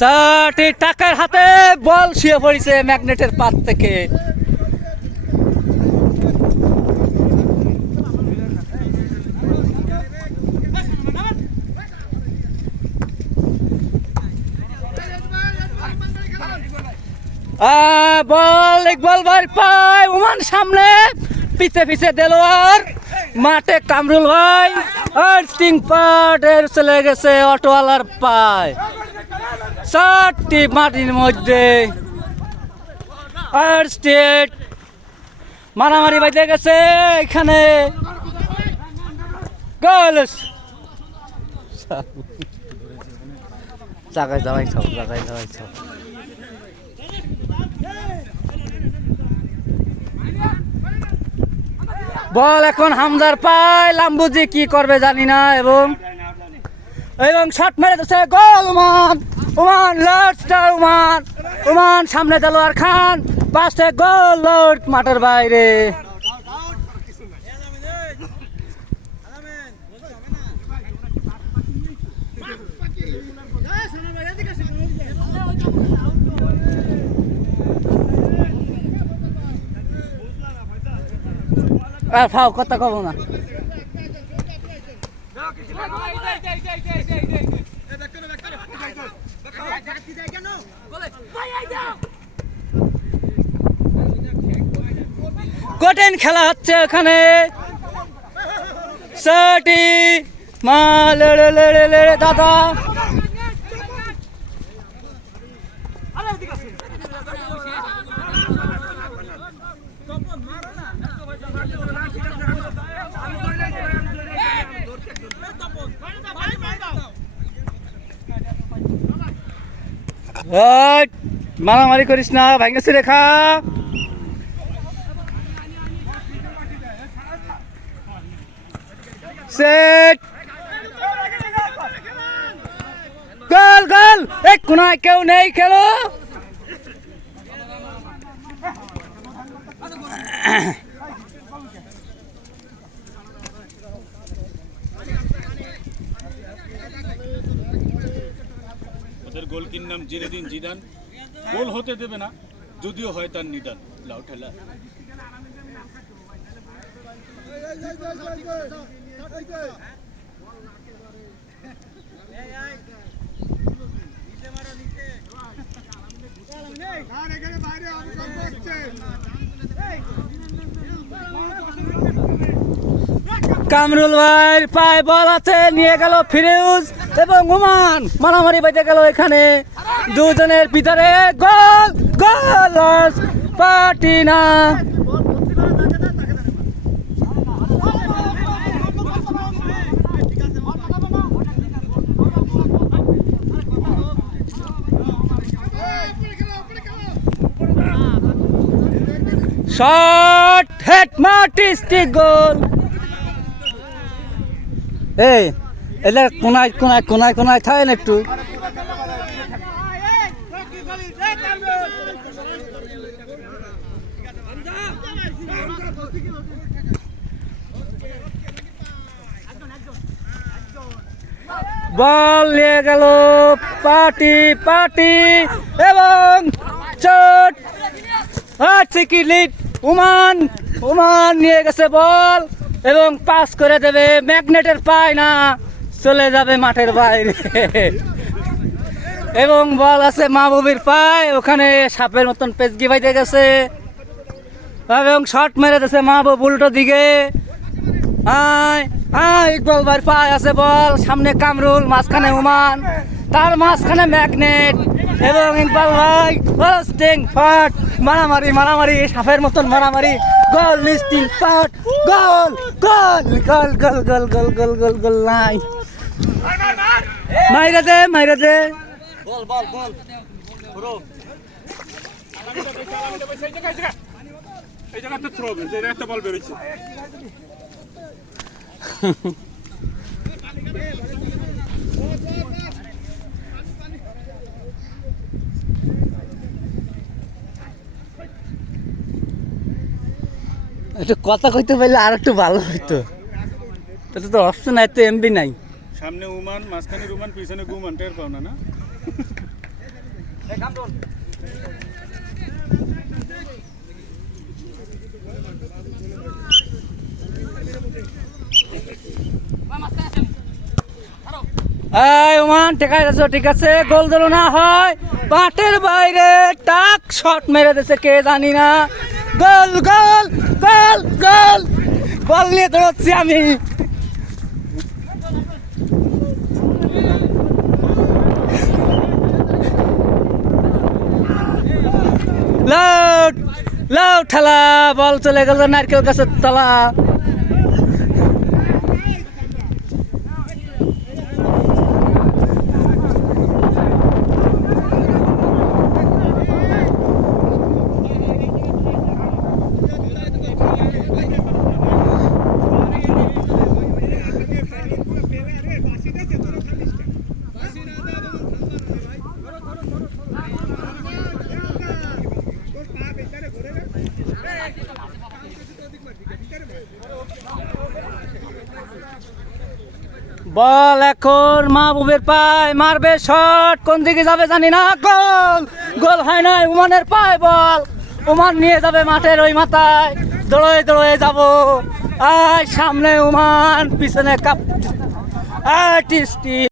চারটি টাকার হাতে বল শুয়ে পড়েছে ম্যাগনেটের পাত থেকে। বল, ইকবাল ভাই পায় ওমান সামনে, পিছে পিছে দেলোয়ার, মাঠে কামরুল ভাই, আর স্টিং পাটের চলে গেছে অটোওয়ালার পায়। চারটি মাটির মধ্যে আর স্টেট মারামারি বাইতে গেছে এখানে। গোল! জাগায় সব জাগায় সব। বল এখন হামজার পায় লাম্বুজি কি করবে জানি না এবং এবং শট মেরে দিচ্ছে গোল ওমান ওমান লাস্টার ওমান। ওমান, সামনে দেলোয়ার খান, পাশে গোল লোড মাঠের বাইরে। আর ফাও, কথা কব না। কঠিন খেলা হচ্ছে ওখানে সাটি মা লেড়ে লেড়ে লেড়ে দাদা। মারামারি করিস না ভাঙ্গেছি রেখা গোল গোল। এক কোনায় কেউ নেই খেলো। গোলকির নাম জিনেদিন জিদান। গোল হতে দেবে না, যদিও হয় তার নিদান। লাউ ঠেলা। কামরুল ভাই পায় বল আছে নিয়ে গেল ফিরোজ। এবং ওমান, মারামারি বাইতে গেল এখানে। দুজনের ভিতরে গোল গোল পার্টি না। শট, হেড মার্টিস্টিক গোল। এই এলে কোনায় কোনায় কোনায় কোনায় থাকেন একটু। বল নিয়ে গেল পাটি পাটি, এবং চোট। কি লিড, উমান উমান নিয়ে গেছে বল, এবং পাস করে দেবে, ম্যাগনেটের পায় না। চলে যাবে মাঠের বাইরে এবং বল আছে মাহবুবির পায় ওখানে সাপের মতন পেজগি বাইতে গেছে এবং শট মেরে দিয়েছে মাহবুব উল্টো দিকে আয় আয় ইকবাল পায় আছে বল সামনে কামরুল মাঝখানে উমান তার মাঝখানে ম্যাগনেট এবং ইকবাল ভাই স্টিং পাট মারামারি মারামারি সাপের মতন মারামারি গোল লিস্টিং পাট গোল গোল গোল গোল গোল গোল গোল গোল গোল নাই মাইরে দে মাইরে দে এই থ্রো। একটা বল বেরোচ্ছে একটু কথা কইতে পারলে আর একটু ভালো হইতো। তো অপশন নাই তো এমবি নাই। সামনে উমান, মাঝখানে রুমান, পিছনে গুমান, টের পাও না না? ঠিক আছে ঠিক আছে? গোল দিল না, হয়। পাটের বাইরে, টাক, শট মেরে দিছে কে জানি না। গোল গোল গোল গোল। বল নিয়ে দৌড়চ্ছি আমি। লাউড ঠেলা বল চলে গেল নারকেল গাছের তলা। বল এখন মাহবুবের পায় মারবে শট। কোন দিকে যাবে জানি না। গোল। গোল হয় নাই উমানের পায় বল। উমান নিয়ে যাবে মাঠের ওই মাথায়। দৌড়ে দৌড়ে যাব। আয় সামনে উমান, পিছনে কাপ। আয় টিস্টি